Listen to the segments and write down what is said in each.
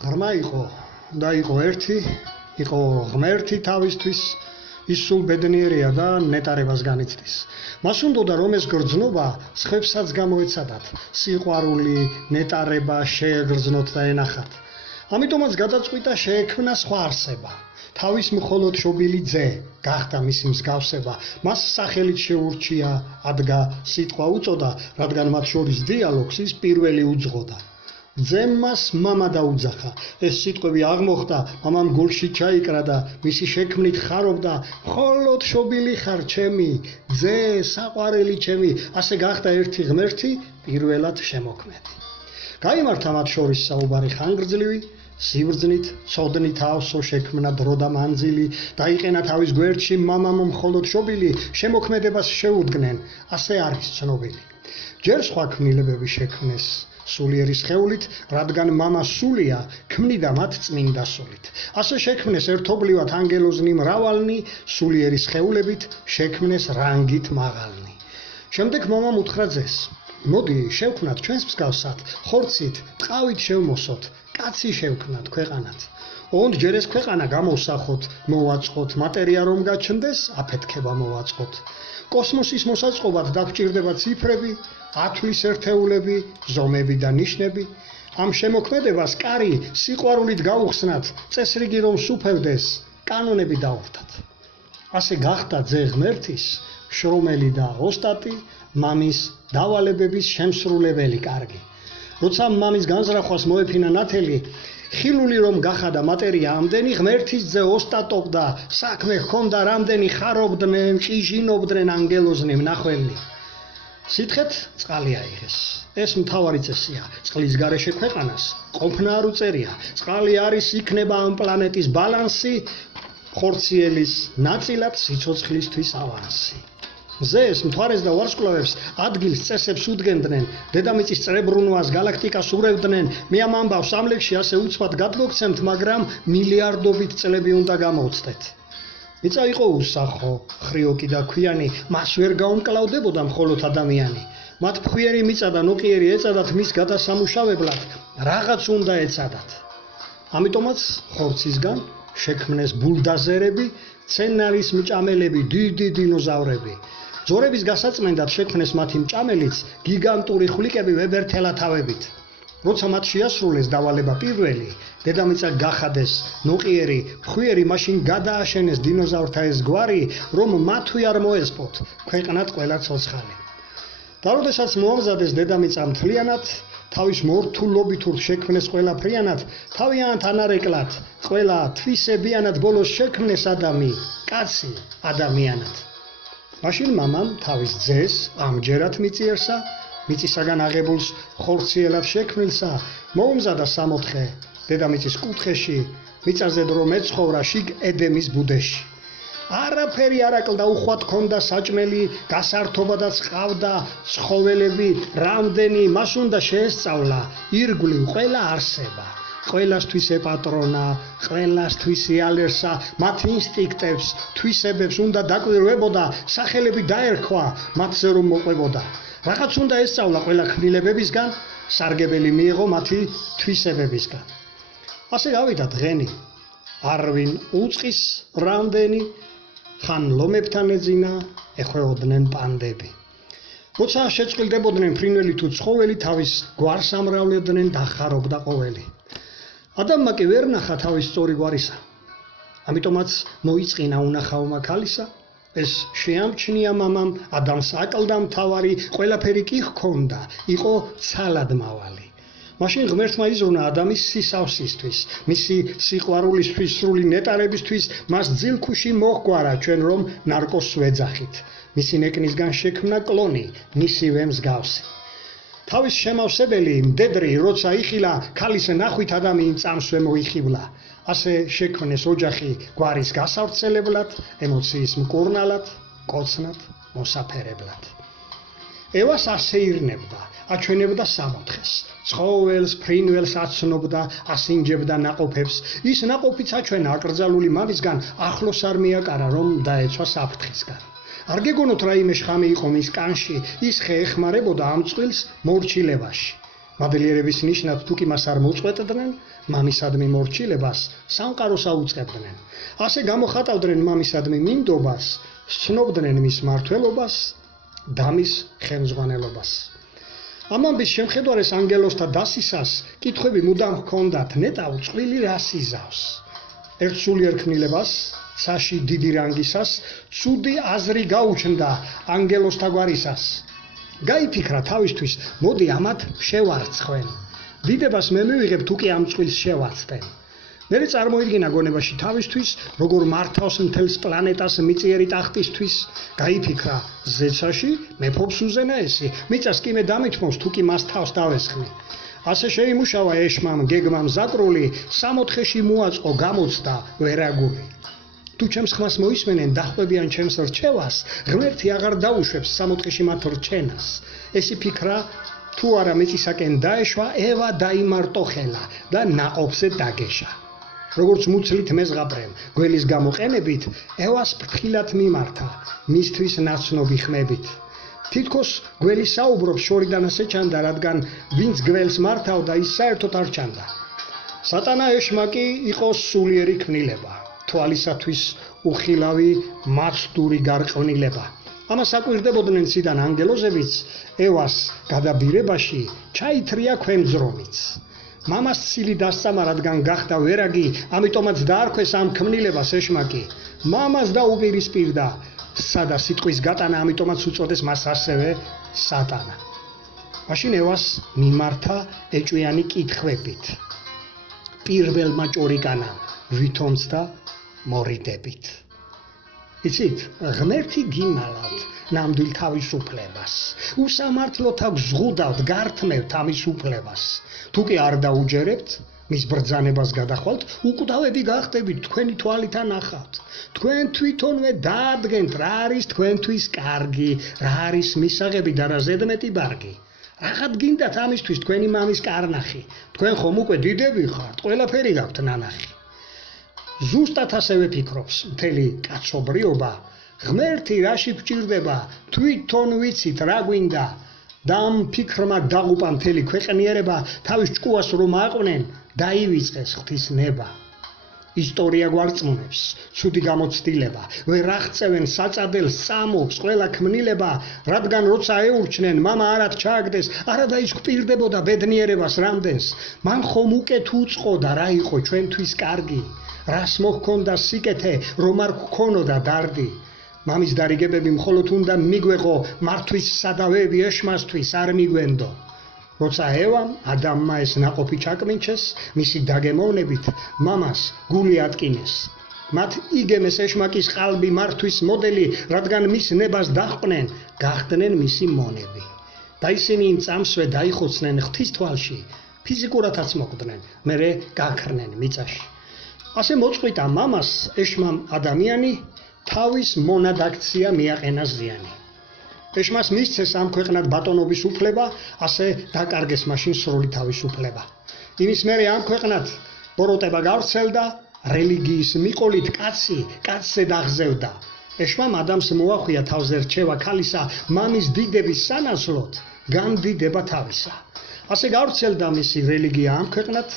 ღრმა იყო და იყო ერთი, იყო ღმერთი თავისთვის, ის სულ ბედნიერია და ნეტარებას განიცდის. მას უნდოდა რომ ეს გრძნობა სხვებსაც გამოეცადათ, სიყვარული, ნეტარება შეეგრძნოთ და ენახათ. ამიტომაც გადაწყვიტა შეექმნა სხვა არსება. თავის მხოლოდ შობილი ძე გახდა მისი მსგავსება, მას სახელით შეურჩია, ადგა სიტყვა უწოდა, რადგან მათ შორის დიალოგს ის პირველი უძღოდა. ძემ მას მამა დაუძახა, ეს სიტყვები აღმოხდა, მამამ გულში ჩაიკრა და მისი შექმნით ხარობდა, მხოლოდ შობილი ხარ ჩემი, ძე, საყვარელი ჩემი, ასე გახდა ერთი ღმერთი, პირველად შემოქმედი. გაიმართა მათ შორის საუბარი ხანგრძლივი, სიბრძნით, ცოდნით ავსო შექმნა დრო და მანძილი, დაიყენა თავის გვერდში მამამ მხოლოდ შობილი, შემოქმედებას შეუდგნენ, ასე არის ცნობილი. ჯერ სხვა ქმნილებები შექმნეს სულიერი სხეულით, რადგან მამა სულია, ქმნიდა მათ წმინდა სულით. ასე შექმნეს ერთობლივად ანგელოზნი მრავალნი, სულიერი სხეულებით შექმნეს რანგით მაღალნი. შემდეგ მამამ უთხრა ძეს, მოდი შევქმნათ ჩვენს მსგავსად, ხორცით, ტყავით შევმოსოთ, კაცი შევქმნათ ქვეყანად. ოღონდ ჯერ ეს ქვეყანა გამოვსახოთ, მოვაწყოთ, მატერია რომ გაჩნდეს, აფეთქება მოვაწყოთ. კოსმოსის მოსაწყობად დაგვჭირდება ციფრები, ათვლის ერთეულები, ზომები და ნიშნები. ამ შემოქმედებას კარი სიყვარულით გავუხსნათ, წესრიგი რომ სუფევდეს, კანონები დაუვთათ. ასე გახდა ძე ღმერთის, შრომელი და ოსტატი, მამის დავალებების შემსრულებელი კარგი. როცა მამის განზრახვას მოეფინა ნათელი, ხილული რომ გახადა მატერია ამდენი, ღმერთის ძე ოსტატობდა, საქმე ჰქონდა რამდენი, ხარობდნენ, ჭიჟინობდნენ ანგელოზნი მნახველნი. სითხეთ წყალი აიღეს. ეს მთავარი წესია, წყლის გარეშე ქვეყანას ყოფნა არ უწერია. წყალი არის იქნება ამ პლანეტის ბალანსი, ხორციელის ნაწილად სიცოცხლისთვის ავანსი. მზეს, მთვარეს და ვარსკვლავებს ადგილს წესებს უდგენდნენ, დედამიწის წრებრუნვას გალაქტიკას ურევდნენ, მე ამ ამბავს ამლექში ასე უცბად გადმოგცემთ, მაგრამ მილიარდობით წლები უნდა გამოვცდეთ. მიწა იყო უსახო, ხრიოკი და ქვიანი, მას ვერ გაუმკლავდებოდა მხოლოდ ადამიანი. მათ ფხვიერი მიწა და ნოყიერი ეწადათ მის გადასამუშავებლად, რაღაც უნდა ეწადათ. ამიტომაც ხორცისგან შექმნეს ბულდაზერები, ცენარის მჭამელები, დიდი დინოზავრები. ძორების გასაწმენდად შექმნეს მათი მჭამელიც, გიგანტური ხვლიკები ვებერთელათავებით. როცა მათ შეასრულეს დავალება პირველი, დედამიწა გახადეს ნოყიერი, ფხვიერი, მაშინ გადააშენეს დინოზავრთა ეს გვარი, რომ მათვე არ მოესპოთ, ქვეყნად ყველა ცოცხალი. და როდესაც მოამზადეს დედამიწა მთლიანად, თავის მორთულობით შექმნეს ყველა ფრიანად, თავიანთან არ ეკლათ, ყველა თვისებიანად ბოლოს შექმნეს ადამი, კაცი ადამიანად. მაშინ მამამ თავის ძეს ამჯერად მიწიერსა, მიწისაგან აღებულს ხორციელად შექმნილსა, მოუმზადა სამოთხე დედამიწის კუთხეში, მიწაზე დრო მეცხოვრა შიგ ედემის ბუდეში. არაფერი არ აკლდა, უხვად ჰქონდა საჭმელი, გასართობადაც ჰყავდა ცხოველები, რამდენი, მას უნდა შეესწავლა ირგვლივ ყველა არსება. ყველასთვის ეპატრონა, ყველასთვის იალერსა, მათ ინსტინქტებს, თვისებებს უნდა დაკვირვებოდა, სახელები დაერქვა, მათზე რომ მოყვებოდა. რაღაც უნდა ესწავლა ყველა ქმნილებებისგან, სარგებელი მიიღო მათი თვისებებისგან. ასე გავიდა დღენი, არვინ უწყის რამდენი, ხან ლომებთან ეძინა, ეხვეოდნენ პანდები. როცა შეწყვილდებოდნენ ფრინველი თუ ცხოველი, თავის გვარს ამრავლებდნენ და ხარობდა ყოველი. ადამმა კი ვერ ნახა თავის სწორი გვარისა. ამიტომაც მოიწყინა უნახავმა ქალისა, ეს შეამჩნია მამამ, ადამს აკლდა მთავარი, ყველაფერი კი ჰქონდა, იყო ცალადმავალი. მაშინ ღმერთმა იზრუნა ადამის სისავსისთვის, მისი სიყვარულისთვის, სრული ნეტარებისთვის, მას ძილქუში მოჰგვარა, ჩვენ რომ ნარკოსს ვეძახით. მისი ნეკნისგან შექმნა კლონი, მისივე მსგავსი. თავის შემავსებელი მდედრი, როცა იხილა, ქალის ნახვით ადამი წამსვე მოიხიბლა. ასე შექმნეს ოჯახი გვარის გასავრცელებლად, ემოციის მკურნალად, კოცნად, მოსაფერებლად. ევას ასე ირნებდა, აჩვენებდა სამოთხეს. ცხოველს, ფრინველს აცნობდა, ასინჯებდა ნაყოფებს. ის ნაყოფიც აჩვენა აკრძალული მამისგან, ახლოს არ მიაკარა, რომ დაეცვა საფრთხისგან. არ გეგონოთ რაიმე შხამი იყო მის კანში, ის ხე ეხმარებოდა ამ წყვილს მორჩილებაში. მადლიერების ნიშნად თუ კი მას არ მოწყვეტდნენ, მამისადმი მორჩილებას სამყაროს აუწყებდნენ. ასე გამოხატავდნენ მამისადმი მინდობას, სცნობდნენ მის მმართველობას და მის ხელმძღვანელობას. ამ ამბის შემხედვარეს ანგელოზთა დასისას კითხვები მუდამ ჰქონდათ, ნეტავ წყვილი რას იზავს? ერთ სულიერ ქმნილებას, ცაში დიდი რანგისას, ცუდი აზრი გაუჩნდა ანგელოზთა გვარისას. გაიფიქრა თავისთვის, მოდი ამათ შევარცხვენ. დიდებას მე მივიღებ თუ კი ამ წყვილს შევარცდენ. მერე წარმოიდგინა გონებაში თავისთვის, როგორ მართავს მთელს პლანეტას მიწიერი ტახტისთვის. გაიფიქრა, ზეცაში მეფობს უზენაესი, მიწას კი მე დამითმოს თუ კი მას თავს დავესხმი. ასე შეიმუშავა ეშმამ გეგმამ ზაკრული, 60-ში მოაწყო გამოცდა ვერაგული. თუ ჩემს ხმას მოისმენენ, დახვდებიან ჩემს რჩევას, ღმერთი აღარ დაუშვებს 60-ში მათ რჩენას. ეს იფიქრა, თუ არა მიწისაკენ დაეშვა, ევა დაიმარტო ხელა და ნაყოფზე დაგეშა. როგორც მუცლით მეზღაბრემ, გველის გამოყენებით, ევას ფრთხილად მიმართა, მისთვის ნაცნობი ხმებით. თითქოს გველი საუბრობს შორიდან ასე ჩანდა, რადგან ვინც გველს მართავდა, ის საერთოდ არ ჩანდა. სატანა ეშმა კი იყო სულიერი ქმნილება, თვალისათვის უხილავი მაცდური გარყვნილება. ამას აკვირდებოდნენ ციდან ანგელოზებიც, ევას გადაბირებაში ჩაითრია ქვემძრომიც. მამას ცილი დასწამა, რადგან გახდა ვერაგი, ამიტომაც დაარქვეს ამ ქმნილებას ეშმა კი. მამას დაუპირისპირდა, სადა სიტყვის გატანა, ამიტომაც უწოდეს მას ასევე სატანა. მაშინ ევას მიმართა ეჭვიანი კითხვებით. პირველმა ჭორიკანამ ვითომცდა მორიდებით. იცით, ღმერთი გიმალავთ ნამდვილ თავისუფლებას. უსამართლოდ აქვს ზღუდავთ, გართმევთ ამის უფლებას. თუ კი არ დაუჯერებთ, მის ბრძანებას გადახვალთ, უკვდავები გახდებით, თქვენი თვალით ანახავთ. თქვენ თვითონვე დაადგენთ, რა არის თქვენთვის კარგი, რა არის მისაღები და რა ზედმეტი ბარგი. რაღად გინდათ ამისთვის თქვენი მამის კარნახი? თქვენ ხომ უკვე დიდები ხართ, ყველაფერი გაქვთ ნანახი. ზუსტად ასევე ფიქრობს მთელი კაცობრიობა, ღმერთი რაში გვჭირდება, თვითონ ვიცით რა გვინდა. და ამ ფიქრმა დაღუპა მთელი ქვეყნიერება, თავის ჭკუას რომ აყვნენ, დაივიწყეს ღვთის ნება. ისტორია გვარწმუნებს, ცუდი გამოცდილება, ვერ აღწევენ საწადეს წამობს ყველა ქმნილება, რადგან როცა ეურჩნენ, მამა არად ჩააგდეს, არადა ის გვპირდებოდა ბედნიერებას რამდენს. მან ხომ უკეთ უწყოდა, რა იყო ჩვენთვის კარგი, რას მოჰქონდა სიკეთე, რომ არ გქონოდა დარდი. მამის დარიგებები მხოლოდ უნდა მიგვეღო, მართვის სადავეები ეშმასთვის არ მიგვენდო. როცა ევამ ადამმა ეს ნაყოფი ჩაკმინჩეს, მისი დაგემოვნებით მამას გული ატკინეს. მათ იგემეს ეშმაკის ყალბი მართვის მოდელი, რადგან მის ნებას დაჰყვნენ, გახდნენ მისი მონები. და ისინი იმ წამსვე დაიხოცნენ ღვთის თვალში, ფიზიკურადაც მოკვდნენ, მერე გაქრნენ მიწაში. ასე მოწყვიტა მამას ეშმამ ადამიანი, თავის მონად-აქცია მიაყენა ზიანი. ეშმას მისცეს ამ ქვეყნად ბატონობის უფლება, ასე დაკარგეს მაშინ სრული თავისუფლება. იმის მერე ამ ქვეყნად ბოროტება გავრცელდა, რელიგიის მიყოლით კაცი კაცზე დაღზევდა. ეშმამ ადამიანს მოახვია თავზე რჩევა ქალისა, მამის დიდების სანაცვლოდ გამდიდება თავისა. ასე გავრცელდა მისი რელიგია ამ ქვეყნად,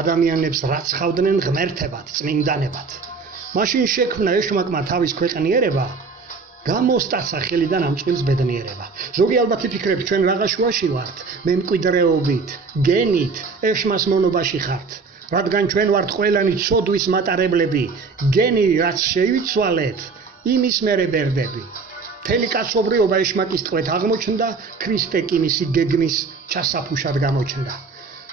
ადამიანებს რაცხავდნენ ღმერთებად, წმინდანებად. მაშინ შექმნა ეშმაკმა თავის ქვეყნიერება, გამოსტაცა ხელიდან ამ წყვილს ბედნიერება. ზოგი ალბათ იფიქრებს, ჩვენ რაღა შუაში ვართ, მემკვიდრეობით, გენით, ეშმას მონობაში ხართ. რადგან ჩვენ ვართ ყველანი ცოდვის მატარებლები, გენი რაც შეივიცვალეთ, იმის მერე ბერდები. მთელი კაცობრიობა ეშმაკის ტყვეთ აღმოჩნდა, ქრისტე კი მისი გეგმის ჩასაფუშად გამოჩნდა.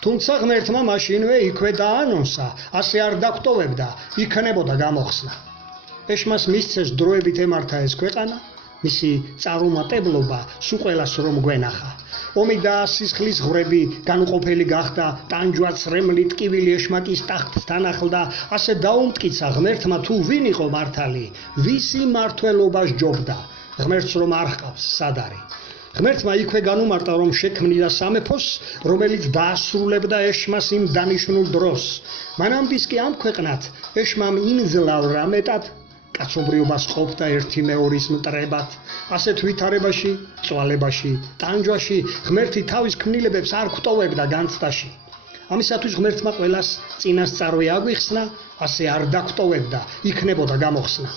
თუმცა ღმერთმა მაშინვე იქვე დაანონსა, ასე არ დაგვტოვებდა, იქნებოდა გამოხსნა. ეშმას მისცეს დროებით ემართა ეს ქვეყანა, მისი წარუმატებლობა სულ ყველას რომ გვენახა. ომი და სისხლის ღვრები განუყოფელი გახდა, ტანჯვა ცრემლი ტკივილი ეშმაკის ტახტთან ახლდა, ასე დაუმტკიცა ღმერთმა თუ ვინ იყო მართალი, ვისი მართველობა სჯობდა, ღმერთს რომ არ ჰყავს სადარი. ღმერთმა იქვე განუმარტა, რომ შექმნიდა სამეფოს, რომელიც დაასრულებდა ეშმას იმ დანიშნულ დროს. მანამდე კი ამ ქვეყნად ეშმამ იმძლავრა მეტად კაცობრიობას ყოფდა ერთი მეორის მტრებად, ასეთ ვითარებაში, წვალებაში, ტანჯვაში ღმერთი თავის ქმნილებებს არ ხვტოვებდა განცდაში. ამისათვის ღმერთმა ყველას წინასწარვე აგვიხსნა, ასე არ დაგვტოვებდა, იქნებოდა გამოხსნა.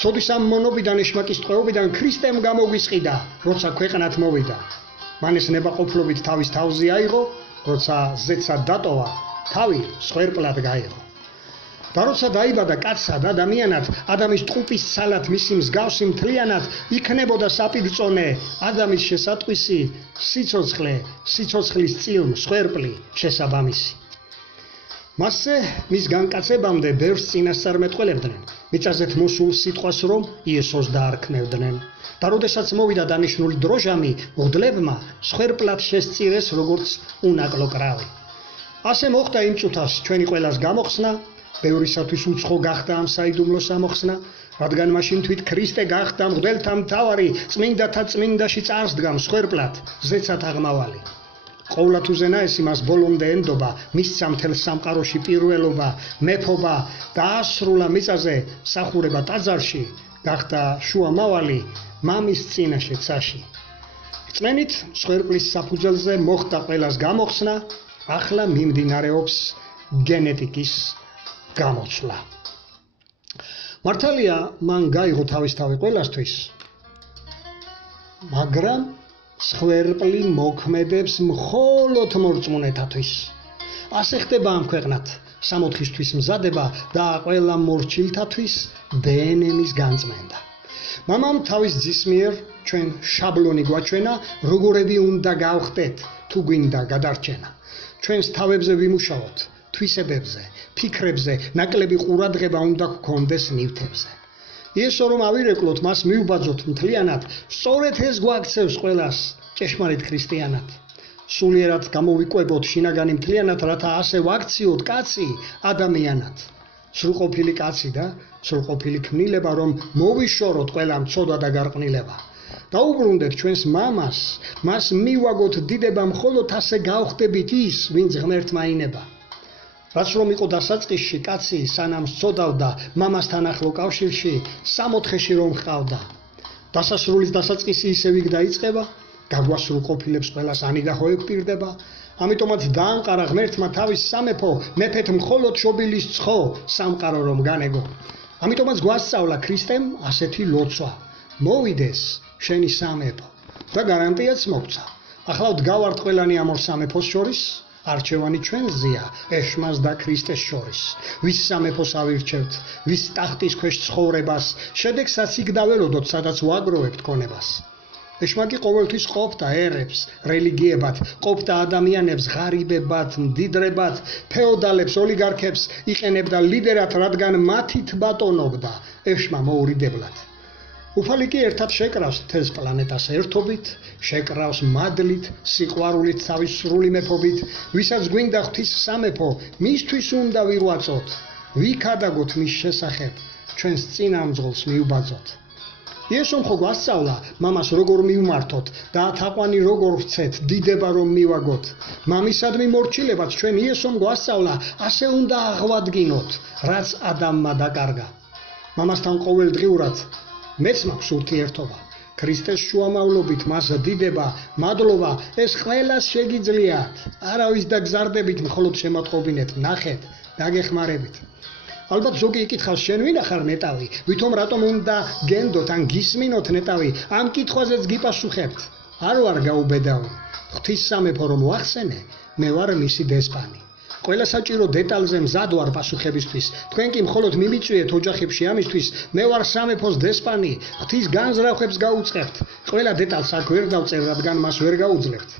ცოდის ამ მონობიდან ეშმაკის ტყვეობიდან ქრისტემ გამოგვისყიდა, როცა ქვეყნად მოვიდა. მან ეს ნებაყოფლობით თავის თავზე აიღო, როცა ზეცად დატოვა, თავი სხერპლად გაიღო. და როცა დაიბადა კაცად ადამიანად, ადამის ტყუპის ცალად მისი მსგავსი მთლიანად, იქნებოდა საპირწონე ადამის შესატყვისი, სიცოცხლე, სიცოცხლის წილ მსხვერპლი შესაბამისი. მასზე მის განკაცებამდე ბევრს წინასწარმეტყველებდნენ, მიწაზეთ მოსულ სიტყვას რომ იესოს დაარქმევდნენ. და როდესაც მოვიდა დანიშნული დროჟამი, მღვდლებმა მსხვერპლად შესწირეს როგორც უნაკლო კრავი. ასე მოხდა იმ წუთას ჩვენი ყველას გამოხსნა, ბევრისათვის უცხო გახდა ამ საიდუმლო სამოხსნა, რადგან მაშინ თვით ქრისტე გახდა მღვდელთა მთავარი, წმინდათა წმინდაში წარსდგა მსხვერპლად, ზეცად აღმავალი. ყოვლად უზენა ეს იმას ბოლომდე ენდობა, მისცა მთელ სამყაროში პირველობა, მეფობა, დაასრულა მიწაზე მსახურება ტაძარში, გახდა შუამავალი მამის წინაშე ცაში. რწმენით მსხვერპლის საფუძველზე მოხდა ყველას გამოხსნა, ახლა მიმდინარეობს გენეტიკის გამოცვლა. მართალია მან გაიღო თავისთავი ყველასთვის, მაგრამ მსხვერპლი მოქმედებს მხოლოდ მორწმუნეთათვის. ასე ხდება ამ ქვეყნად სამოთხისთვის მზადება და ყველა მორჩილთათვის დნმ-ის განწმენდა. მამამ თავის ძის მიერ ჩვენ შაბლონი გვაჩვენა, როგორები უნდა გავხდეთ, თუ გვინდა გადარჩენა. ჩვენს თავებზე ვიმუშაოთ, თვისებებზე, ფიქრებზე, ნაკლები ყურადღება უნდა გქონდეს ნივთებზე. იესო რომ ავირეკლოთ, მას მივბაძოთ მთლიანად, სწორედ ეს გვაქცევს ყველას ჭეშმარიტ ქრისტიანად. სულიერად გამოვიკვებოთ შინაგანი მთლიანად, რათა ასე ვაქციოთ კაცი ადამიანად. სრულყოფილი კაცი და სრულყოფილი ქმნილება, რომ მოვიშოროთ ყველა მცოდა და გარყვნილება. დაუბრუნდეთ ჩვენს მამას, მას მივაგოთ დიდება, მხოლოდ ასე გავხდებით ის, ვინც ღმერთმა ინება. რაც რომ იყო დასაწყისში კაცი, სანამ სწოდავდა მამასთან ახლო კავშირში, სამოთხეში რომ ჰყავდა. დასასრულის დასაწყისი ისევ იქ დაიწყება, გაგვასრულყოფილებს ყველას ანიდა ხო ეგვპირდება. ამიტომაც დაამყარა ღმერთმა თავის სამეფო, მეფეთ მხოლოდ შობილის ცხო, სამყარო რომ განეგო. ამიტომაც გვასწავლა ქრისტემ ასეთი ლოცვა, მოვიდეს შენი სამეფო და გარანტიაც მოგცა. ახლა დგავართ ყველანი ამ ორ სამეფოს შორის, არჩევანი ჩვენზეა ეშმას და ქრისტეს შორის. ვის სამეფოს ავირჩევთ, ვის ტახტის ქვეშ ცხოვრებას, შედეგსაც იქ დაველოდოთ, სადაც ვაგროვებთ ქონებას. ეშმაკი ყოველთვის ყოფდა ერებს, რელიგიებად, ყოფდა ადამიანებს ღარიბებად, მდიდრებად, ფეოდალებს, ოლიგარქებს იყენებდა ლიდერად, რადგან მათით ბატონობდა ეშმა მოურიდებლად. უფალი კი ერთად შეკრავს თელს პლანეტას ერთობით, შეკრავს მადლით, სიყვარულით, თავის სრული მეფობით, ვისაც გვინდა ღვთის სამეფო, მისთვის უნდა ვირვაწოთ, ვიქადაგოთ მის შესახებ, ჩვენს წინამძღოლს მივბაძოთ. იესომ ხო გვასწავლა, მამას როგორ მივმართოთ და თაყვანი როგორ ვცეთ, დიდება რომ მივაგოთ. მამისადმი მორჩილებაც ჩვენ იესომ გვასწავლა, ასე უნდა აღვადგინოთ, რაც ადამმა დაკარგა. მამასთან ყოველდღიურად მეც მაქვს ურთიერთობა. ქრისტეს შუამავლობით მას დიდება, მადლობა, ეს ყველას შეგიძლიათ. არავის დაგზარდებით, მხოლოდ შემატყობინეთ, ნახეთ, დაგეხმარებით. ალბათ ზოგი იკითხავს, შენ ვინ ახარ ნეტავი, ვითომ რატომ უნდა გენდოთ ან გისმინოთ ნეტავი, ამ კითხვაზეც გიპასუხებთ. არ ვარ გაუბედავი. ღვთის სამეფო რომ ვახსენე, მე ვარ მისი დესპანი. ყველა საჭირო დეტალზე მზად ვარ პასუხებისთვის. თქვენ კი მხოლოდ მიმიწვიეთ ოჯახებში ამისთვის, მე ვარ სამეფოს დესპანი, ღვთის განზრახვებს გაუწყებთ. ყველა დეტალს აქ ვერ დავწერ, რადგან მას ვერ გაუძლებთ.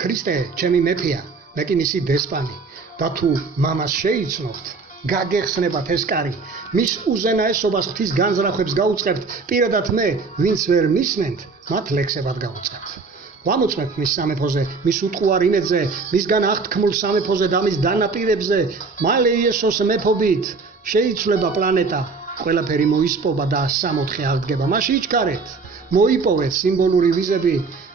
ქრისტე ჩემი მეფეა, მე კი მისი დესპანი. და თუ მამას შეიცნობთ, გაგეხსნებათ ეს კარი. მის უზენაესობას ღვთის განზრახვებს გაუწყებთ, პირადად მე, ვინც ვერ მისმენთ, მათ ლექსებად გაუწყებთ. ვამოწმებთ მის სამეფოზე, მის უტყუარ იმედზე, მისგან აღთქმულ სამეფოზე და მის დანაპირებზე, მალე იესოს მეფობით შეიცვლება პლანეტა, ყველაფერი მოისპობა და სამოთხე აღდგება. მაშინ იჩქარეთ, მოიპოვეთ სიმბოლური ვიზები,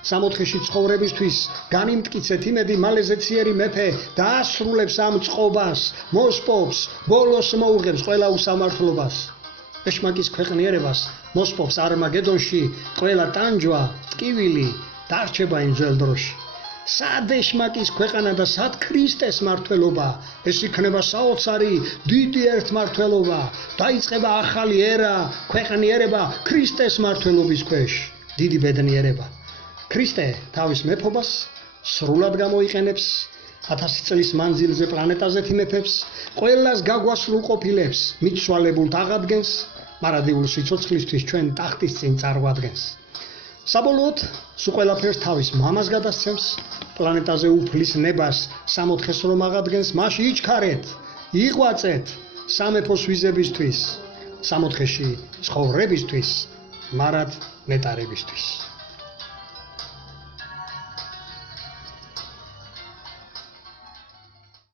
სამოთხეში ცხოვრებისთვის განიმტკიცეთ იმედი, მალე ზეციერი მეფე დაასრულებს ამ წყობას, მოსპობს, ბოლოს მოუღებს ყველა უსამართლობას. ეშმაკის ქვეყნიერებას მოსპობს არმაგედონში ყველა ტანჯვა, ტკივილი დარჩება იმ ძველ დროში. სად ეშმაკის ქვეყანა და სად ქრისტეს მართლობა? ეს იქნება საოცარი დიდი ერთმართველობა. დაიწყება ახალი ერა, ქვეყნიერება ქრისტეს მართლობის ქვეშ. დიდი ბედნიერება. ქრისტე თავის მეფობას სრულად გამოიყენებს 1000 წლის მანძილზე პლანეტაზეთი მეფებს, ყველას გაგვასრულყოფილებს, მიცვალებულთ აღადგენს, მარადიულ სიცოცხლისთვის ჩვენ ტახტის წინ წარგვადგენს. საბოლოოდ, სულ ყველაფერს თავის მამას გადასცემს, პლანეტაზე უფლის ნებას სამოთხეს რომ აღადგენს, მაშ იჩქარეთ, იღვაწეთ სამეფოს ვიზებისთვის, სამოთხეში ცხოვრებისთვის, მარად ნეტარებისთვის.